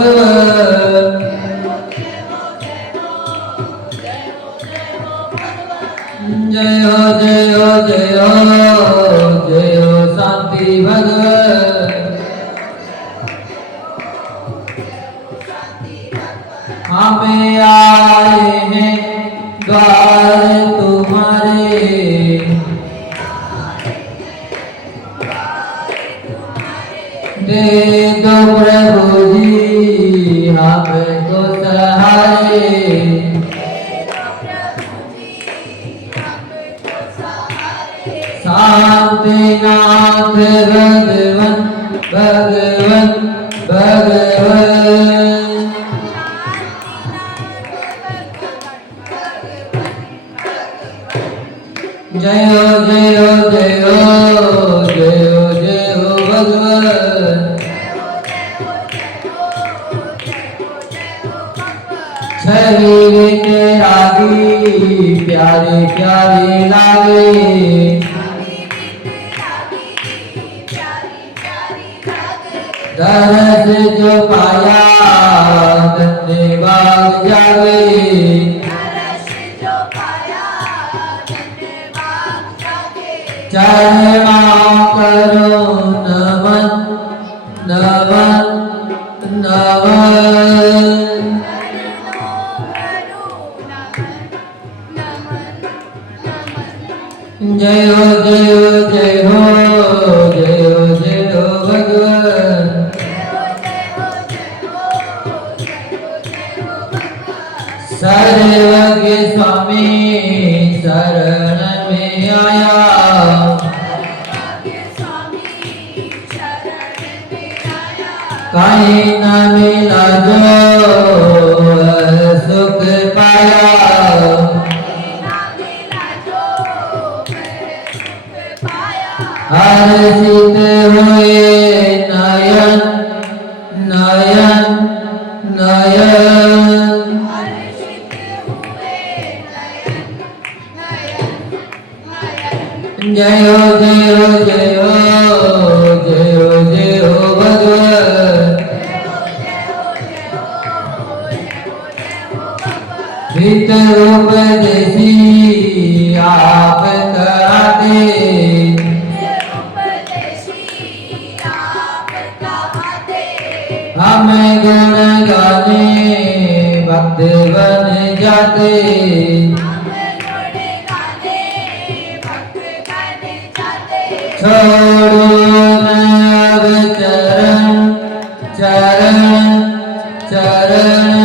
भगवन् जय हो जय हो जय हो जय हो शांति भगवन् हमें आए हैं द्वार तुम्हारे दे दो प्रभु जी हमको सहारे शांतिनाथ भगवन भगवन भगवन जय हो जय हो जय हो जय हो जय हो भगवान छवि तेरागी प्यारे प्यारे लागे दरस जो पाया धन्यवाद जागे चरणों करो नमन नमन नमन जय हो जय हो जय हो जय हो जय हो भगवान सर्वज्ञ स्वामी शरण में आया कहीं न मिला जो सुख पाया हर्षित हुए नयन नयन नयन जय हो जय हो जय हो जय हो जय हो भगवान हित उपदेशी आप कराते हम गुण गाने भक्त बन जाते छोड़ो नव चरण चरण चरण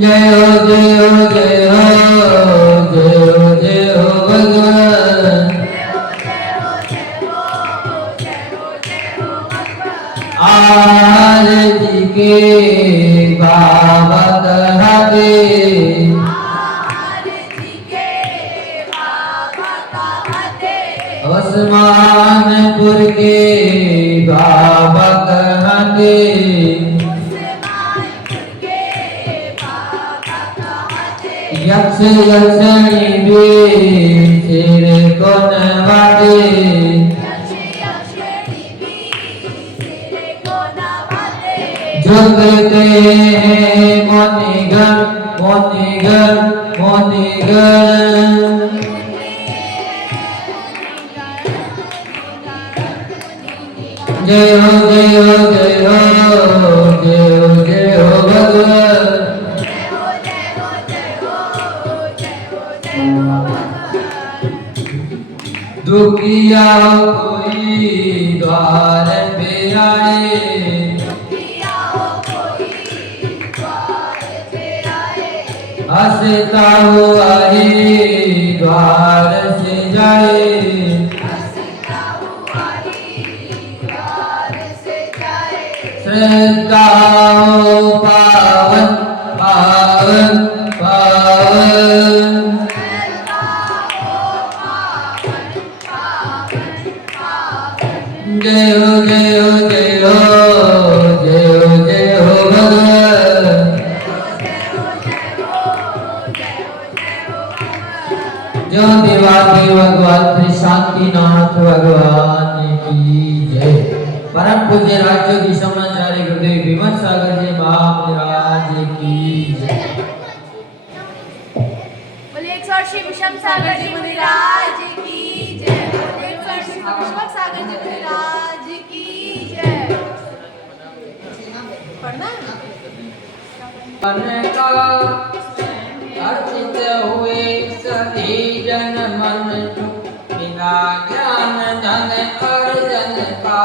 जय हो जय हो जय हो जय हो जय हो भगवान आरती के बाबा कहते उस्मानपुर के बाबा कहते यक्ष यक्षणी भी सिर को नवाते झुकते हैं मोनिगण मोनिगण मोनिगण जय हो जय हो जय हो जय हो जय हो भगवान दुखिया कोई द्वार पे आए हंसता हुआ ही द्वार से जाए श्रद्धा पावन पावन पावन जय हो जय हो जय हो जय हो जय हो भगवान जो देवादेव भगवान श्री शांतिनाथ नाथ भगवान की जय। परम पूज्य राज्योगी समाचार्य गुरुदेव विमल सागर जी महाराज की जय। बोलिए 108 विषम सागर जी महाराज की जय। बोलिए 108 विषम सागर जी महाराज की जय। पढ़ना मन का अर्चित हुए सभी जन मन बिना ज्ञान धन अर्जन का।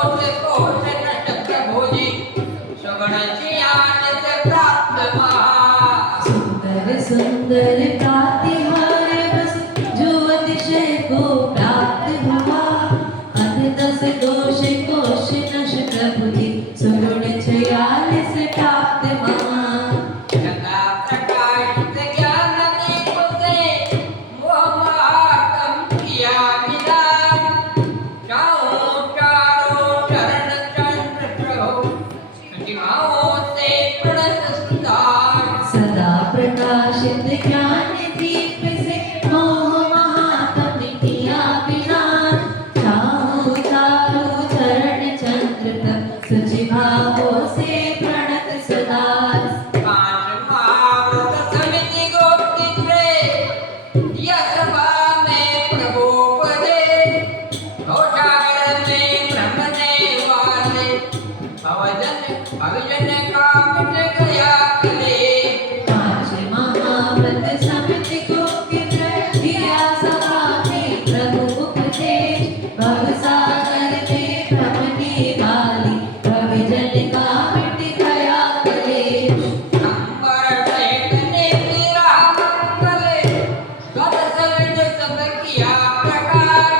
कोश कोश नष्ट प्रभु जी सगुण ज्ञान से प्राप्त महा सुंदर सुंदर प्रातिहार बस जो अतिशय को प्राप्त हुआ अध 10 दोष कोश नश प्रभु जी सुगुण 46 प्राप्त महा गंगा प्रकाशित ज्ञान दीप से मोह महात्म किया विदान चारों चारों चरण चंद्र प्रभु प्रतिमाओं से प्रणत सुधार सदा प्रकाशित ज्ञान दीप से मोह महात्म किया विनाश चारों चारों चरण चंद्र तक शुचि भावों से प्रणत सदा पांच महाव्रत समिति गोप्ति त्रय दिया सभा में प्रभु पदे घोषागर में ब्रह्म ने वाले भवजन का मिट गया कले पांच महाव्रत समिति को दिया सभा में प्रभु उपदेश भवसागर में भ्रमने वाली भवजन का मिट गया कलेश अंबर सहित ने तेरा मंगल गद सविद सब किया प्रकाश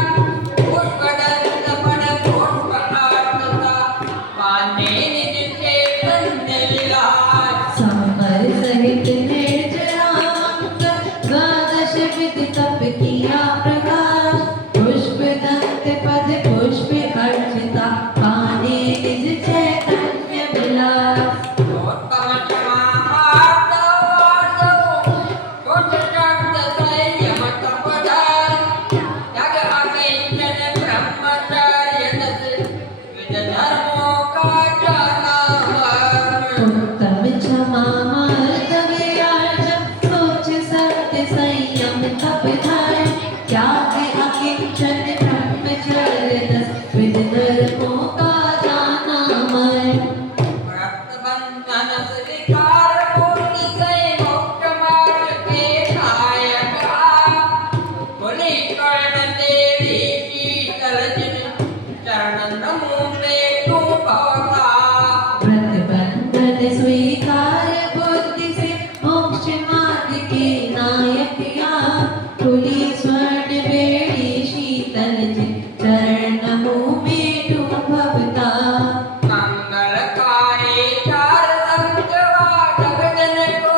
पुष्पदंत पद पुष्प आत्मता पाने निज से बंदे विलास संबर सहित निर्जरा मंगल द्वादश विधि तप किया प्रकाश पुष्प दंत पद पुष्प अर्चिता पाने निज चैतन्य विलास उत्तम क्षमा मार्दव छोट शब्द संयम तपदार त्याग अकिंचन ब्रह्मचर्य दस विद धर्मों का जाना मर्म उत्तम क्षमा मार्दव्यार्ज सोच सत्य संयम तप धर्म त्याग अकिंचन ब्रह्मचर्य दस विद धर्मों का जाना मर्म व्रत बंधन स्वीकार पूर्ण से मोक्ष मार्ग के नायक आप बोली कर्ण देवी शीतल जिन चरण नमो में तू भवता प्रतिबंधन स्वीकार बुद्धि से मोक्ष मार्ग के नायक आप खुली स्वर्ण बेड़ी शीतल जिन चरण नमो में तू भवता मंगलकारी चार संगवा जगजन को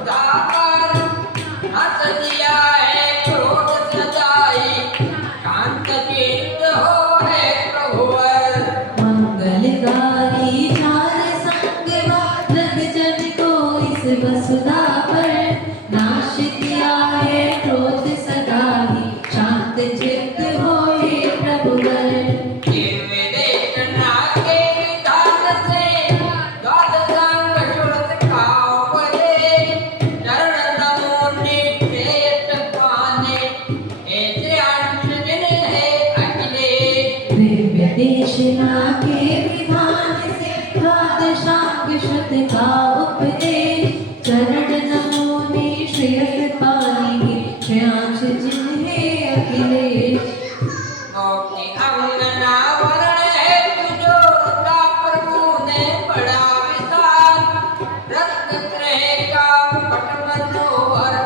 उदार हंस दिया है क्रोध सदाई शांत चित्त हो है प्रभुवर मंगलकारी चार संगवा जग जन को इस वसुधा पर नाश किया है क्रोध सदा ही शांत चित्त होए प्रभुवर दिव्य देखना के विधान से द्वादश अंग शुद्ध खाओ पदे चरण नमो नित्य पाने ऐसे अंश जिन है अखिलेश दिव्य देशना के विधान से द्वादशांग शुद्ध का उपदेश चरण नमो ने श्रेयस पानी श्रेयांश जिन्हें अखिलेश मोक्ति अंगना वरण है तुझो रता प्रभु ने बड़ा विशाल रत्न त्रय का मुकुट मनोहर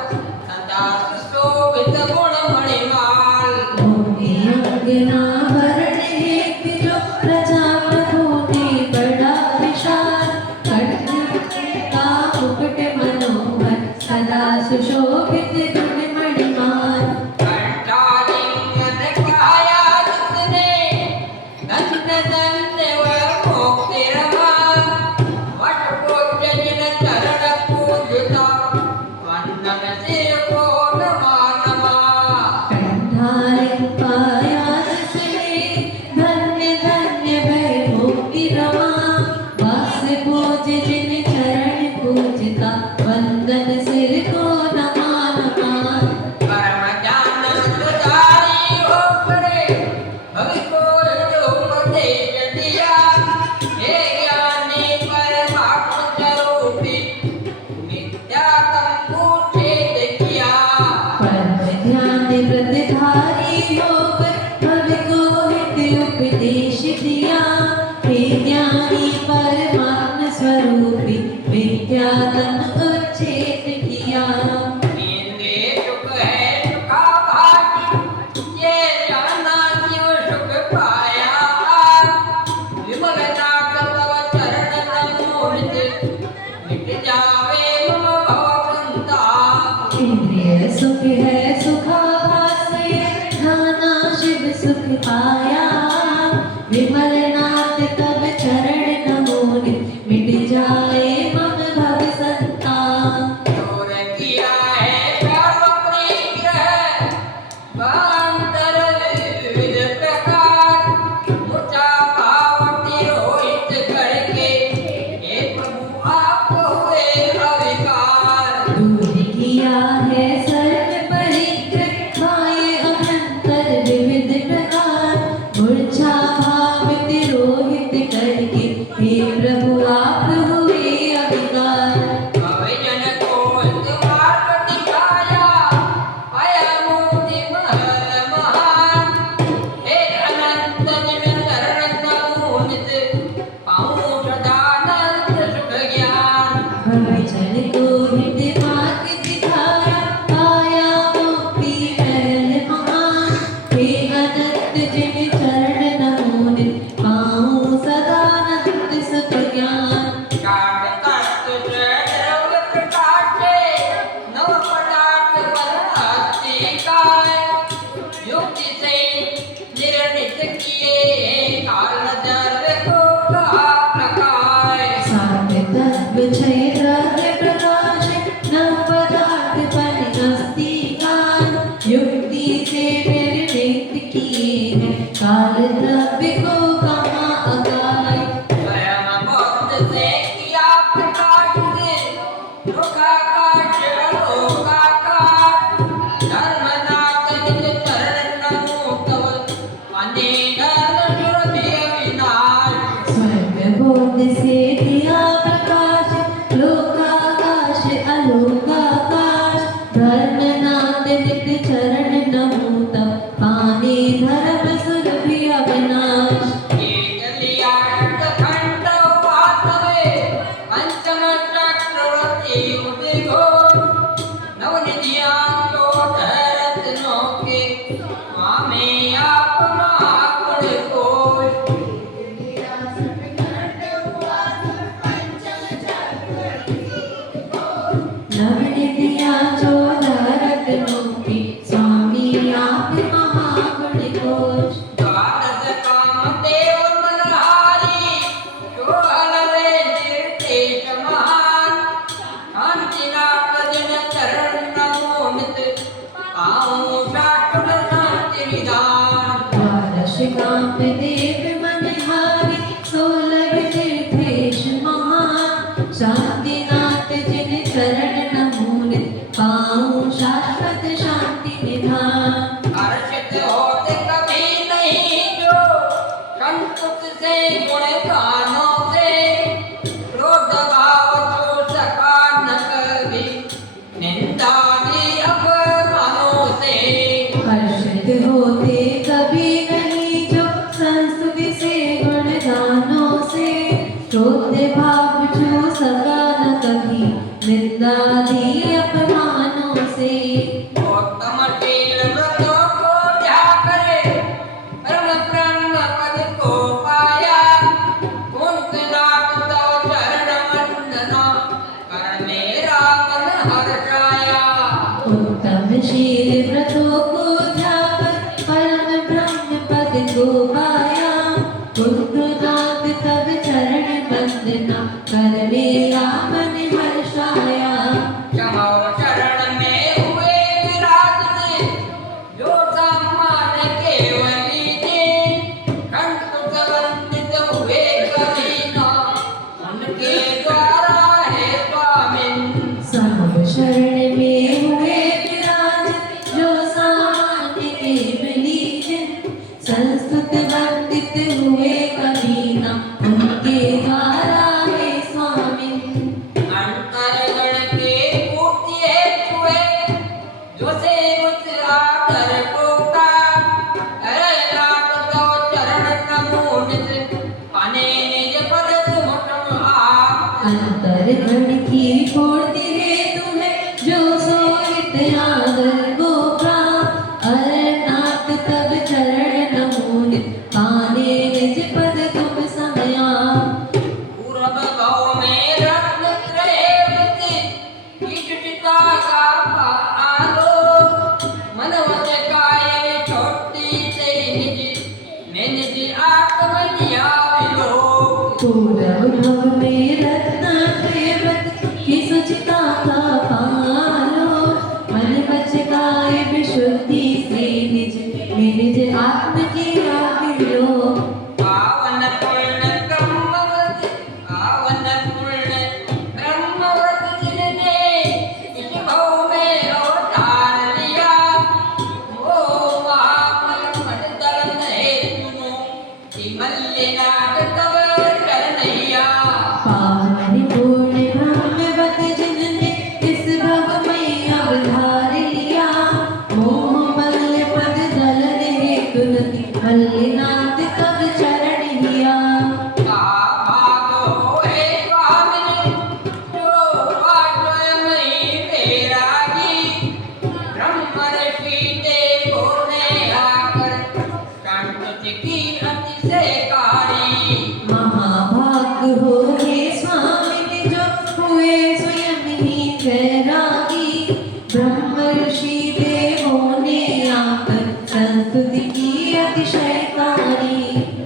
सदा सुशोभित गुण मणिमाल भूमि अंगना वरण एक जो प्रजा प्रभु ने बड़ा विशाल का मुकुट मनोहर सदा सुशोभित गुण मणिमाल कंठालिंगन काया जिसने धन्य धन्य वह मोक्ति रमा वट पूज्य जिन चरण पूजता वंदन सिर को नमा नमा कंठालिंग पाया जिसने धन्य धन्य भय मुक्ति रमा वास पूज जिन चरण पूजता वंदन सिर को नमा नमा परम ज्ञान सुधारी हो करे भवि को जो उपदेश दिया हे ज्ञानी परमात्म स्वरूपी मिथ्या तम छेद किया परम ध्यान व्रतधारी होकर भव को हित उपदेश दिया गुण गानों से क्रोध भाव जो सका न कभी निंदादि अपमानों से हर्षित होते कभी नहीं जो संस्तुति से गुणगानों से क्रोध भाव छू सका न कभी निंदादि अपमानों से उत्तम शील व्रतों को क्या करे परम ब्रह्म पद को पाया कुंत नाथ तो चरण वंदना कर मेरा मन हर्षाया उत्तम शील व्रतों को ध्यान परम ब्रह्म पद को पाया पुत्रनाथ तब चरण वंदना कर मेरा मन हर्षाया क्षमा चरण में हुए विराज ने जो सम्मान केवली ने कंठ वंदित हुए कबीना उनके द्वारा है स्वामिन सब शरण में हुए विराज जो सामान्य केवली जन संस्तुत वंदित हुए कबीना उनके द्वारा है स्वामी अंतरगण के पूर्ति हेतु है जो सेवक आदर कोटा अरे नाथ तो चरण नमोनित पाने निज पद सुमुख आप अंतर्गण की पूर्ति हेतु है जो सोहित आदर को प्राप्त अरनाथ तब चरण नमोनित पाने निज पद तुम समया पूर्व भाव में रत्न त्रयवती कीटटिका का पालो मनवच काय छोटी से निज आत्मनिया विलो पूर्व में रत्न प्रेमत की सुचिता का पालो मन वच काय विशुद्धि से निज आत्म की आविलो पावन पूर्ण ब्रह्मवत पावन पूर्ण ब्रह्मवत जिनने इस भाव में अवतार लिया वो महाफल मत दलन हेतु कि मल्लिनाथ तब करनैया पावन पूर्ण ब्रह्मवत जिनने इस भव में अवतार लिया मोह मल्ल पद दलन हेतु नति मल्लिनाथ तब चरण हिया भाग होए स्वामिनि जो स्वयं ही बैरागी ब्रह्म ऋषि देवो ने आकर संतति की अतिशयकारी महाभाग हो हे स्वामी जो हुए स्वयं ही बैरागी ब्रह्म ऋषि देवों ने आकर संस्तुति की अतिशयकारी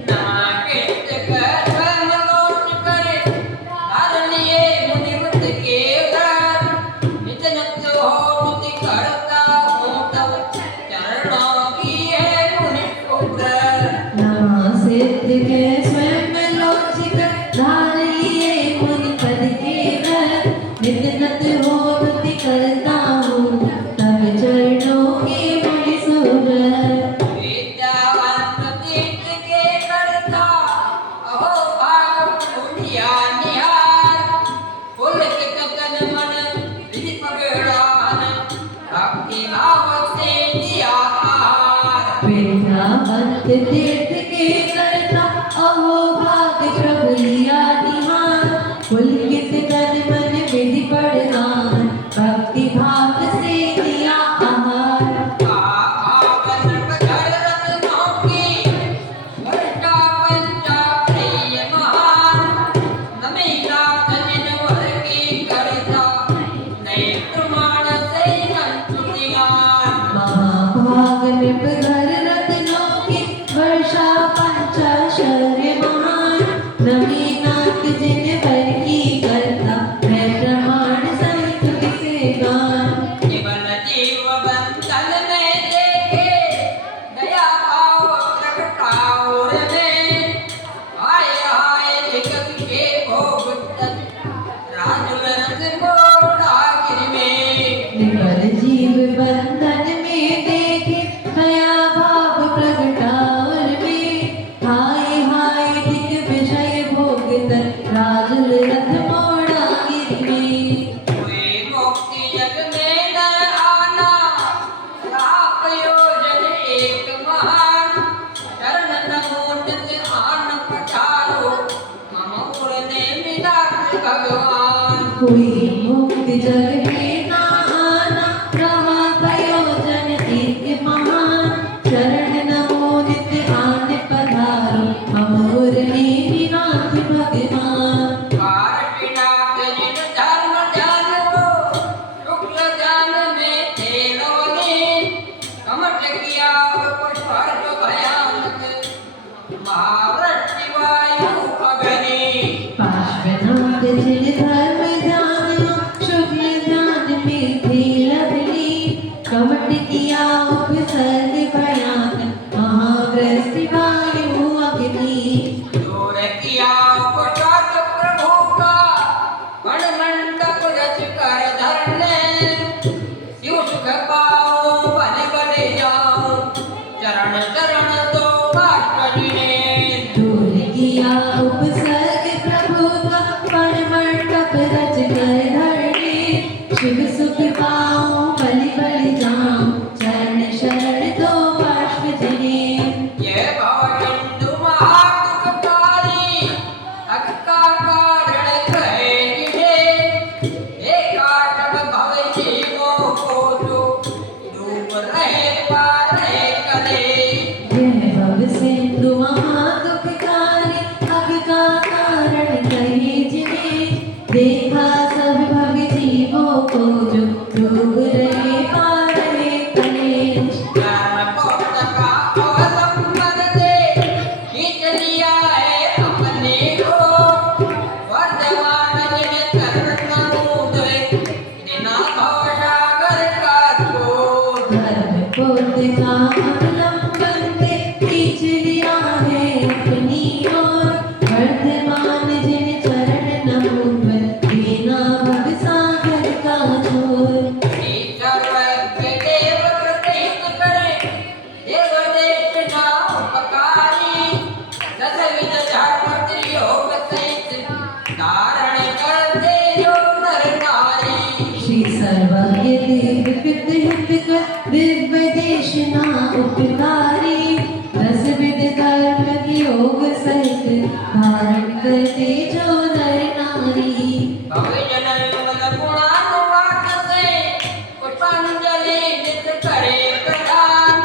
नाकेत कर धर्मलोट करे धारणिये मुनिवृत्त के व्रत नित नित्य हो स्तुति करता हूँ तब चरणों की है मुनि पुत्र सिद्ध के स्वयं लोचिक धार लिए मुनि पद के व्रत नित नत हो स्तुति करता हूँ तब चरणों के मुनि सुरत विद्यावंत तीर्थ के करता अहो भाग पुण्या निहार पुलकित तन मन विधि पगड़ान भक्ति भाव से दिया आहार विद्यावंत तीर्थ के करता अहो भाग्य प्रभु लिया निहार पुलकित तन मन विधि प्रदान भक्ति भाव से दिया आहार पावन घर रत्नों की वर्षा पंचा प्रिय महान नमीना धन वर की करता नए प्रमाण से संतुलियान महाभाग निप घर रत्नों की वर्षा पंचाशर्य महान नवीनाथ जिन पर की करता मैं प्रमाण संत से गान जीवन जीव बंधन में देखे दया भाव प्रगटाओर में हाय हाय कवि के भोग राजवरस मोड़ागिर में निपल जीव बंधन में देखे दया भाव प्रगटावर में हाय हाय दिक हुई मुक्ति जग में ना आना, रहा प्रयोजन एक महान। शरण नमो नित्य आने पधारो, हम मुरली निनाथ भगवान। कारपिनाथ जिन धर्म ध्यान को, शुक्ल ज्ञान में थे नवनीत। कमठ किया पुष्पर्क भयानक, महावृष्टि वायु अग्नि। पार्श्वनाथ जिन धर्म ध्यान, शुक्ल ध्यान में थे लवली। कमठ किया उपसर्ग भयानक, महावृष्टि वायु अग्नि। दूर किया पुष्पर्क प्रभु का, वन मंडप रच कर धरने। शिव सुख पाओ बल बल जाओ, चरण चरण दो काष्ठ जिने। दूर किया उपसर्ग प्रभु का, वन मंडप रच कर धरने। शिव सुख पाओ बलि बलि जाऊं, चरण शरण दो पार्श्व जने। ये भवसिंधु महादुःखकारी, अक्का कारण कहे जिसे। एकाटक भव जीवों को जो, डूब रहे पार करे। यह भव सिंधु महादुःखकारी, अब का कारण कहे जिन्हें। देखा सब भव जीवों को जो, डूब रहे पार करे। कर्म पौध का अवलंबन दे, खींच लिया है अपने को। वर्धमान जिन चरण मुदे, बिना भवसागर का छोड़। धर्म पुण्य का अवलंबन दे, खींच लिया है अपनी ओर। वर्धमान जिन चरण नमोपर, बिना भवसागर का छोर। सर्वज्ञ देव प्रतीत करे, देव देश ना उपकारी। दशविध धर्म त्रियोग सहित, धारण करते जो नर नारी। श्री सर्वज्ञ देव हितकर, दिव्य देश ना उपकारी। दस विध कर्म योग सहित, धारण करते जो नर नारी। भविजन विमल गुणानुवाद से, पुष्पांजलि नित करे प्रदान।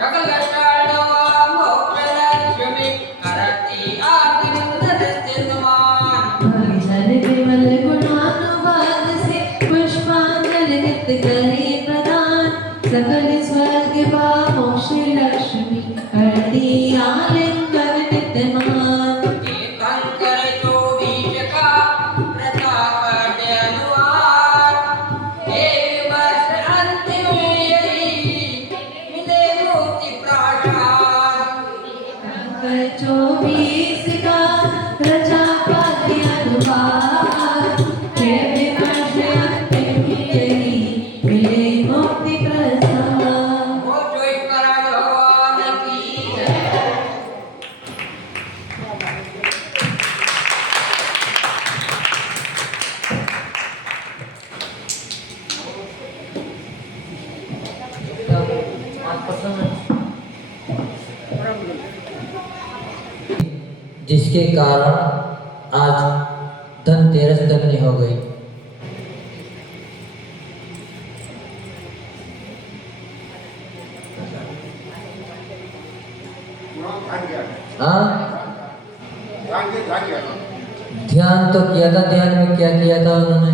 सकल शरणवा मोक्ष लक्ष्मी, करती आनंद सिद्धमान। भविजन विमल गुणानुवाद से, पुष्पांजलि नित्य करे प्रदान। सकल स्वर्ग व मोक्ष लक्ष्मी, करती आलिंगन नित्य मान। तीर्थंकर चोबीस का प्रताप अनुहार। हे विमर्श अंतिम यही, मिले मुक्ति प्रासाद। कर 24 का प्रजापति अनुभाग। हे विमर्श अंतिम यही, मिले मुक्ति प्रसाद। वो जो ईश्वर भगवान की जय। जिसके कारण आज धनतेरस धन्य हो गई। हाँ, ध्यान तो किया था। ध्यान में क्या किया था उन्होंने?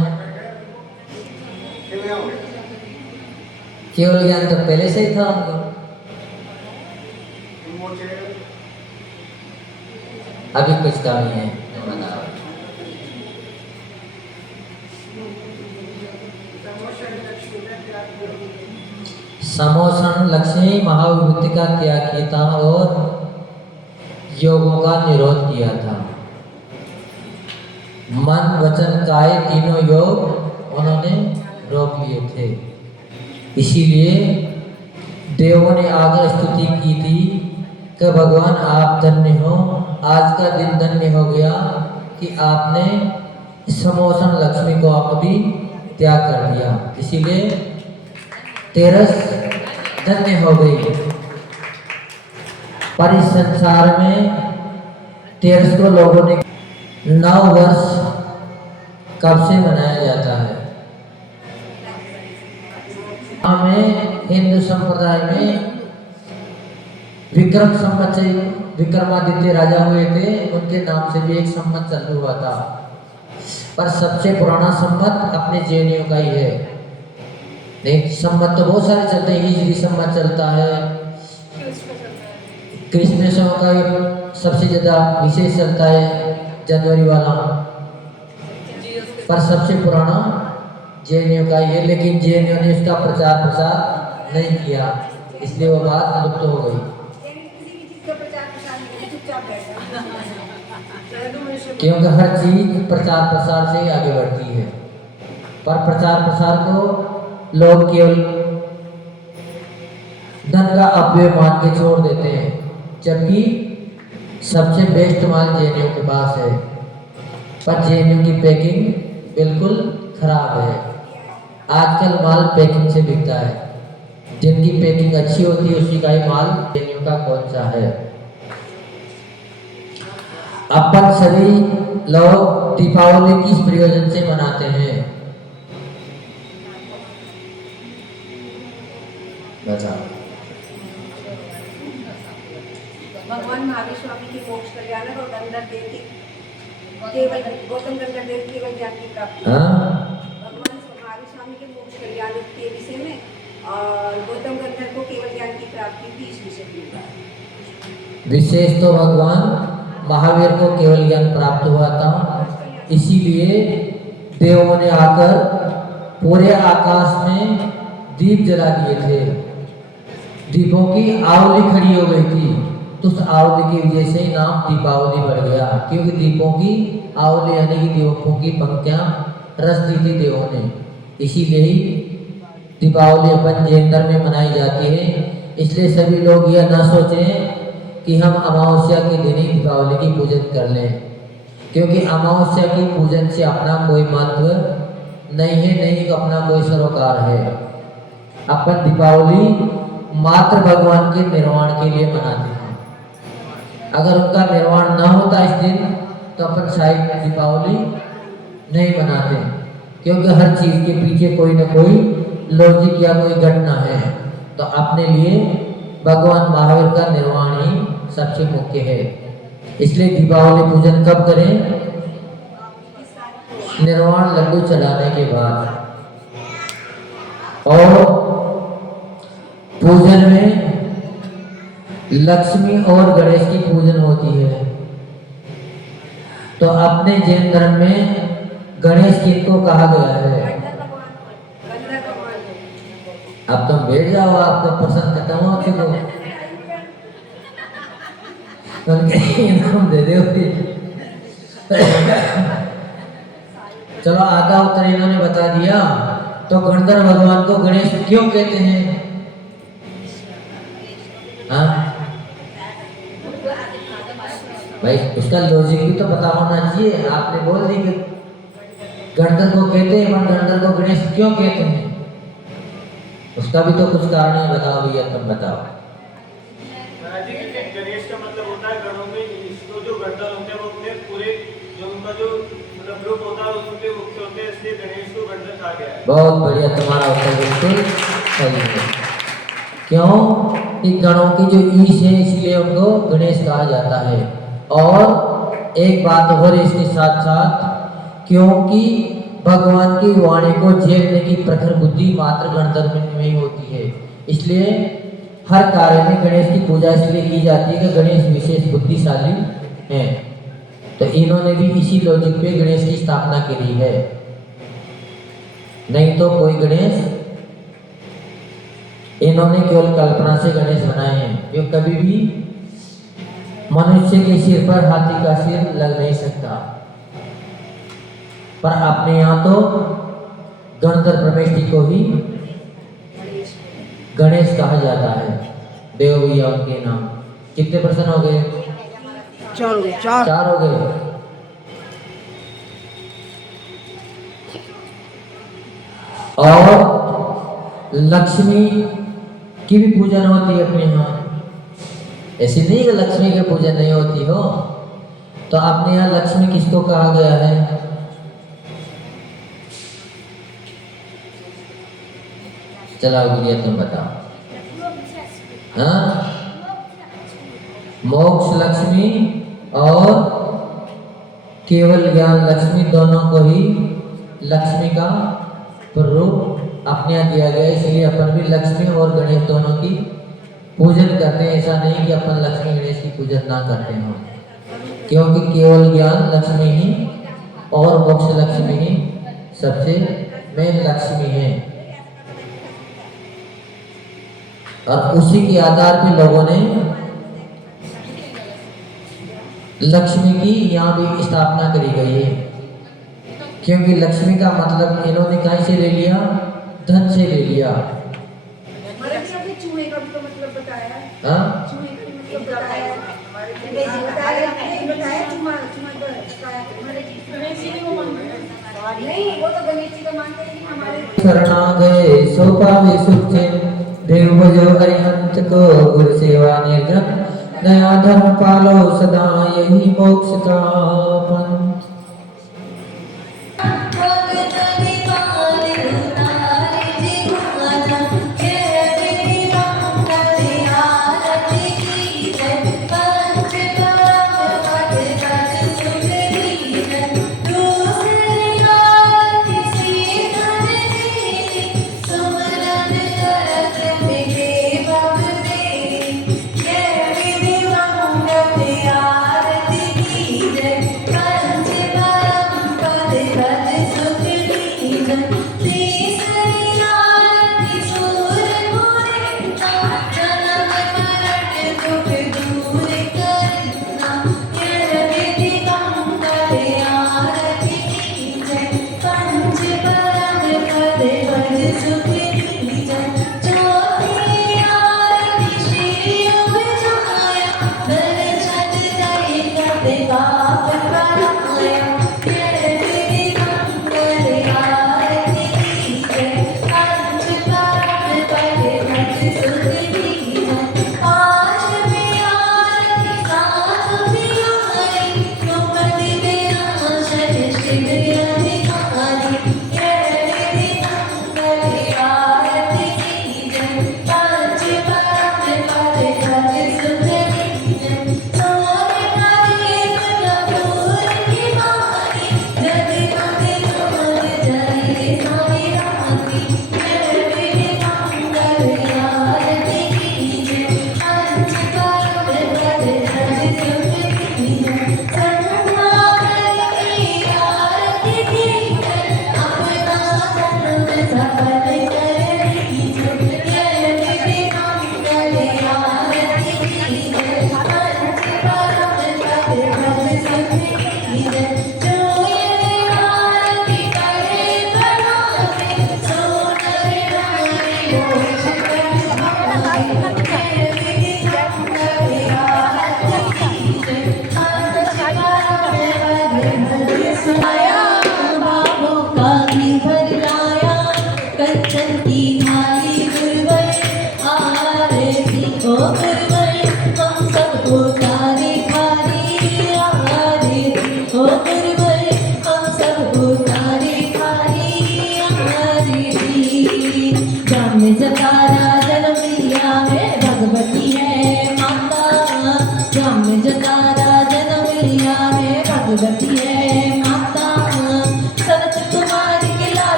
केवल ज्ञान तो पहले से ही था उनको। अभी कुछ कमी है। समोषण लक्ष्मी महाविभूति का त्याग किया था और योगों का निरोध किया था। मन वचन काय तीनों योग उन्होंने रोक लिए थे। इसीलिए देवों ने आकर स्तुति की थी कि भगवान आप धन्य हो, आज का दिन धन्य हो गया कि आपने समोषण लक्ष्मी को आप भी त्याग कर दिया। इसीलिए तेरस धन्य हो गई। पर इस संसार में तेरस को लोगों ने 9 वर्ष कब से मनाया जाता है? हमें हिंदू संप्रदाय में विक्रम संवत से विक्रमादित्य राजा हुए थे, उनके नाम से भी एक संवत चालू हुआ था, पर सबसे पुराना संवत अपने जैनियों का ही है। नहीं, संवत तो बहुत सारे चलते हैं, हिजरी संवत चलता है, क्रिसमस का सबसे ज्यादा विशेष चलता है जनवरी वाला, पर सबसे पुराना जैनियों का ही है। लेकिन जैनियों ने इसका प्रचार प्रसार नहीं किया, इसलिए वो बात लुप्त हो गई। क्योंकि हर चीज प्रचार प्रसार से आगे बढ़ती है, पर प्रचार प्रसार को लोग केवल धन का अपव्यय मान के छोड़ देते हैं, जबकि सबसे बेस्ट माल जेएनयू के पास है, पर जेएनयू की पैकिंग बिल्कुल खराब है। आजकल माल पैकिंग से बिकता है, जिनकी पैकिंग अच्छी होती है उसी का ही माल जेएनयू का कौन सा है। अपन सभी लोग दीपावली किस प्रयोजन से मनाते हैं? बताओ। भगवान महावीर स्वामी की मोक्ष कल्याणक और गंधर्व देव की केवल गौतम गंधर्व देव केवल ज्ञान की प्राप्ति। भगवान महावीर स्वामी के मोक्ष कल्याणक के विषय में और गौतम गंधर्व को केवल ज्ञान की प्राप्ति थी, इस विषय में। विशेष तो भगवान महावीर को केवल ज्ञान प्राप्त हुआ था, इसीलिए देवों ने आकर पूरे आकाश में दीप जला दिए थे। दीपों की आवली खड़ी हो गई थी, तो उस आवली की वजह से नाम दीपावली पड़ गया, क्योंकि दीपों की आवली यानी कि दीपों की पंक्तियां रच दी थी देवों ने। इसीलिए ही दीपावली अपन जैन धर्म में मनाई जाती है। इसलिए सभी लोग यह ना सोचें कि हम अमावस्या के दिन ही दीपावली की पूजन कर लें, क्योंकि अमावस्या की पूजन से अपना कोई महत्व नहीं है, नहीं अपना कोई सरोकार है। अपन दीपावली मात्र भगवान के निर्वाण के लिए मनाते हैं। अगर उनका निर्वाण ना होता इस दिन तो अपन शायद दीपावली नहीं मनाते, क्योंकि हर चीज के पीछे कोई ना कोई लॉजिक या कोई घटना है। तो अपने लिए भगवान महावीर का निर्वाण ही सबसे मुख्य है। इसलिए दीपावली पूजन कब करें? निर्वाण लड्डू चढ़ाने के बाद। और पूजन में लक्ष्मी और गणेश की पूजन होती है। तो अपने जैन धर्म में गणेश किनको कहा गया है? अब तुम बैठ जाओ, आपका प्रश्न खत्म हो चुका, इनाम दे दो। चलो आधा उत्तर इन्होंने बता दिया। तो गणधर भगवान को गणेश क्यों कहते हैं? हाँ भाई, उसका लॉजिक भी तो पता होना चाहिए। आपने बोल दी कि गणधर को कहते हैं, पर गणधर को गणेश क्यों कहते हैं? उसका भी तो कुछ कारण है, बताओ भैया, तुम बताओ। गणेश का मतलब होता है गणों में इसको जो गणधर होते हैं वो अपने पूरे जो उनका जो मतलब ग्रुप होता है उसके मुख्य होते हैं, इसलिए गणेश को गणधर कहा गया है। बहुत बढ़िया, तुम्हारा उत्तर बिल्कुल सही है। क्यों? कि गणों की जो ईश है इसलिए उनको गणेश कहा जाता है। और एक बात और इसके साथ साथ, क्योंकि भगवान की वाणी को झेलने की प्रखर बुद्धि मात्र गणधर में ही होती है, इसलिए हर कार्य में गणेश की पूजा इसलिए की जाती है कि गणेश विशेष बुद्धिशाली हैं। तो इन्होंने भी इसी लॉजिक पे गणेश की स्थापना करी है, नहीं तो कोई गणेश, इन्होंने केवल कल्पना से गणेश बनाए हैं। जो कभी भी मनुष्य के सिर पर हाथी का सिर लग नहीं सकता, पर अपने यहाँ तो गणधर परमेष्ठी को ही गणेश कहा जाता है। देव भैया उनके नाम। कितने प्रश्न हो गए? चार हो गए। और लक्ष्मी की भी पूजन होती है अपने यहाँ। ऐसी नहीं कि लक्ष्मी की पूजन नहीं होती हो। तो अपने यहाँ लक्ष्मी किसको कहा गया है? चला गुड़िया तुम बताओ। हाँ, मोक्ष लक्ष्मी और केवल ज्ञान लक्ष्मी दोनों को ही लक्ष्मी का स्वरूप अपने यहाँ दिया गया, इसलिए अपन भी लक्ष्मी और गणेश दोनों की पूजन करते हैं। ऐसा नहीं कि अपन लक्ष्मी गणेश की पूजन ना करते हो, क्योंकि केवल ज्ञान लक्ष्मी ही और मोक्ष लक्ष्मी ही सबसे मेन लक्ष्मी है। और उसी के आधार पर लोगों ने लक्ष्मी की यहाँ भी स्थापना करी गई है, क्योंकि लक्ष्मी का मतलब इन्होंने कहीं से ले लिया, धन से ले लिया। चूहे का भी तो मतलब बताया। हाँ, चूहे का भी मतलब बताया। बताया नहीं, वो तो गणेश जी का मानते हैं कि हमारे शरणा गए सो पावे सुख चैन, देव भजो अरिहंत को गुरु सेवा निर्जन, नया धर्म पालो सदा यही मोक्ष का पंथ।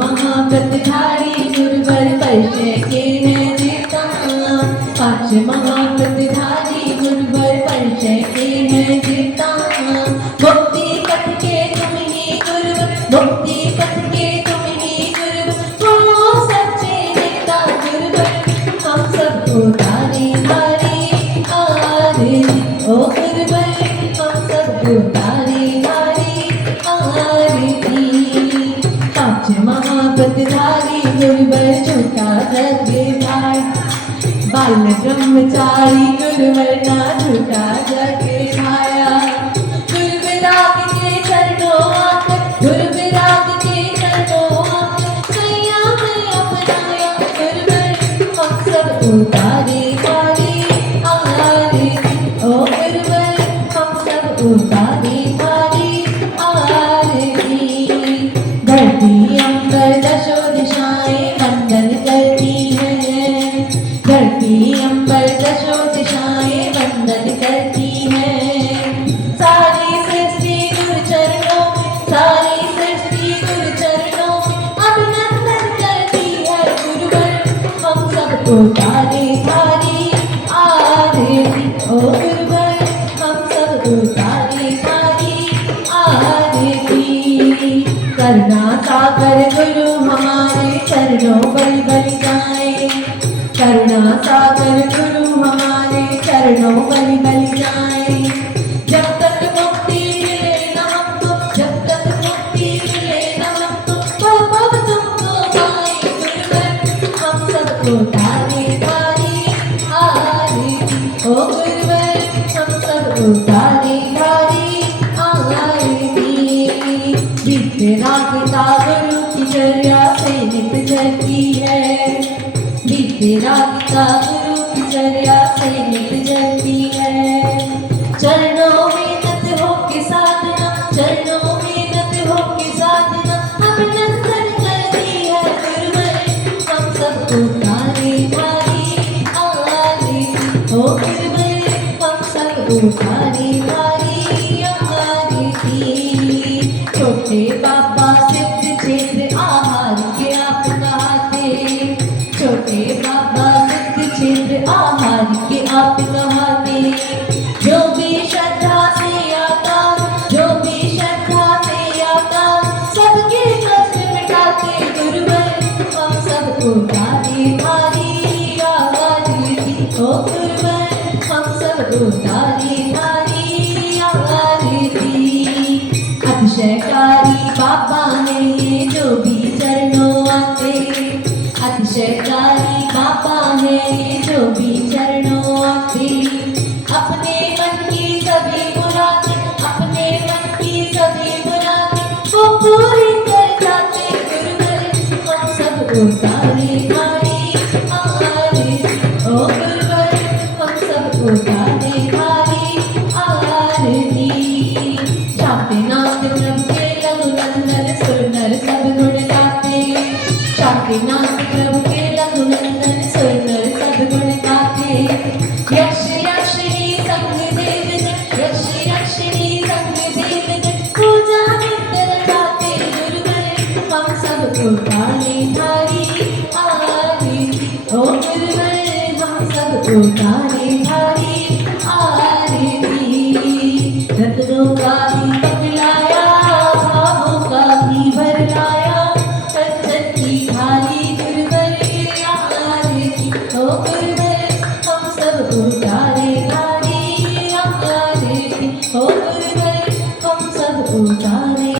महाप्रतिधारी गुरुवर परिचय के हैं जीता, पांच महाप्रतिधारी गुरुवर परिचय के हैं जीता। मुक्ति पथ के तुम ही गुरुवर, मुक्ति पथ के तुम ही गुरुवर, वो सच्चे नेता गुरुवर, हम सबको तारी तारी आरती। ओ गुरुवर हम सबको तारी तारी आरती। पांच महाप्रतिधारी गुरुवर छोटा जग भाई, बाल ब्रह्मचारी गुरुवर ना झूठा जग भाया। गुरु विराग के चरणों आकर, गुरु विराग के चरणों आकर, उतारे थारी आरती। धरती अंबर दशो दिशाएं वंदन करती हैं, धरती अंबर दशो दिशाएं वंदन करती हैं। सारी सृष्टि गुरु चरणों में, सारी सृष्टि गुरु चरणों में अभिनंदन करती है गुरुवर। हम सबको तारे थारी आरती ओ गुरुवर, हम सबको तारे थारी आरती। करुणा सागर गुरु हमारे चरणों बलि बलि जाए, करुणा सागर गुरु हमारे चरणों बलि बलि जाए। जब तक मुक्ति मिले न हमको, जब तक मुक्ति मिले न हमको, पग तुमको पाए गुरुवर। हम सबको तारे थारी आरती ओ गुरुवर, हम सबको तारे थारी आरती। बीते रागता गुरु की चर्या से नित जलती है, बीते रागता गुरु की चर्या से नित जलती है। चरणों में नत हो के साधना, चरणों में नत हो के साधना अभिनंदन करती है गुरुवर। हम सबको तारे थारी आरती ओ गुरुवर, हम सबको तारे थारी आरती। छोटे बाबा सिद्ध क्षेत्र आहार के आप कहाते, छोटे बाबा सिद्ध क्षेत्र आहार के आप कहाते। जो भी श्रद्धा से आता, जो भी श्रद्धा से आता, सबके कष्ट मिटाते गुरुवर। हम सबको तारे थारी आरती ओ गुरुवर, हम सबको तारे थारी आरती। अतिशयकारी बाबा है ये जो भी चरणों आते, अतिशयकारी बाबा है ये जो भी चरणों आते। अपने मन की सभी मुरादें, अपने मन की सभी मुरादें वो पूरी कर जाते गुरुवर। हम सबको तारे थारी आरती ओ गुरुवर, हम सबको तारे थारी आरती। शांतिनाथ प्रभु के लघुनंदन सुर नर सब गुण गाते, शांतिनाथ प्रभु के लघुनंदन सुर नर सब गुण गाते। यक्ष यक्षिणी संग देव जन, यक्ष यक्षिणी संग देव जन पूजा नित्य रचाते गुरुवर। हम सबको तारे थारी आरती ओ गुरुवर, हम सबको तारे